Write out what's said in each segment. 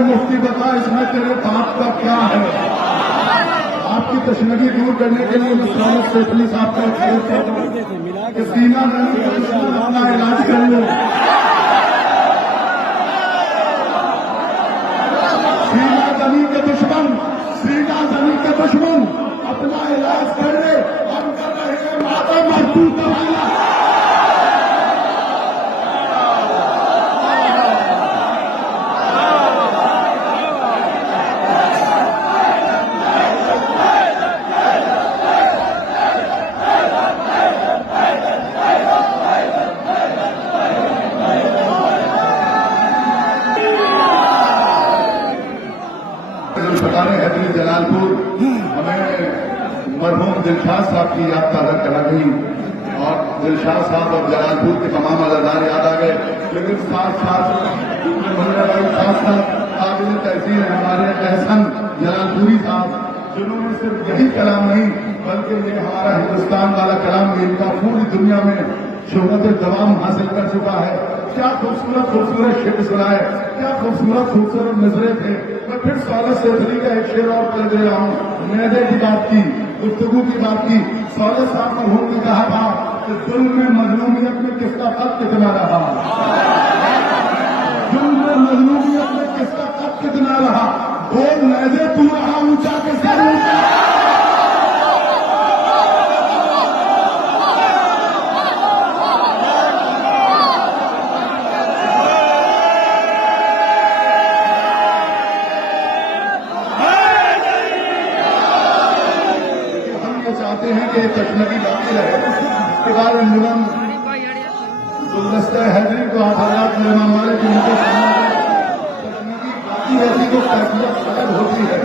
मुफ्ती बता इसमें तेरे बाप का क्या है। आपकी तशनगी दूर करने के लिए मैं मोहम्मद सैफ अली साहब का खेल करता हूँ कि सीना नमी का दुश्मन अपना इलाज कर लो। सीना नमी के दुश्मन अपना इलाज कर ले। हम कर रहे हैं माता मजदूर दवाइयां। सरकारें हैदरी जलालपुर हमें मरहूम दिलशाद साहब की याद ताज़ा करा गई और दिलशाद साहब और जलालपुर के तमाम अज़ादार याद आ गए। लेकिन साथ काबिल तहसील है हमारे एहसन जलालपुरी साहब, जिन्होंने सिर्फ यही कलाम नहीं बल्कि ये हमारा हिंदुस्तान वाला कलाम भी इनका पूरी दुनिया में शोहरत दवाम हासिल कर चुका है। क्या खूबसूरत शेर सुनाए, क्या खूबसूरत नजरे थे। मैं फिर सौलत सैफली का एक शेर और कर दे रहा हूँ। मैदे की बात की, गुफ्तगू की बात की। सौलत साहब मरहूम ने कहा था कि जुल्म में मजलूमियत में किसका कद कितना रहा, जुल्म में मजलूमियत में किसका कद कितना रहा। बोल मैदे तू रहा ऊंचा के सर ऊंचा। चाहते हैं कि तकनीकी बाकी रहे। इसके बाद अंजुमन गुलदस्ता हैदरी को आफात वाले की उनके तकनीकी बाकी रहती तो कैफियत अलग होती है।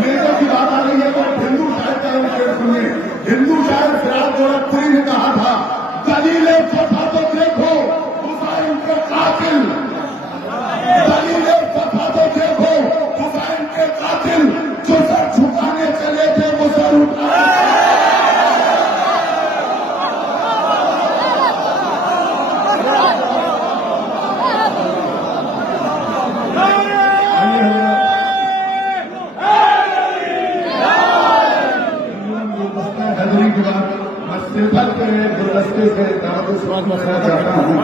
मेरे की बात आ रही है तो हिंदू शायर का शेर सुनिए। हिंदू शायर फिराद गोरखपुरी ने कहा था, दलीले फतह तो देखो हुसैन के कातिल, दलीले फतह तो देखो हुसैन के कातिल, जो सर झुकाने चले थे वो सर उठाए। के बाद मैं सिफर के गुलदस्ते से दावत स्वागत करना चाहता हूँ।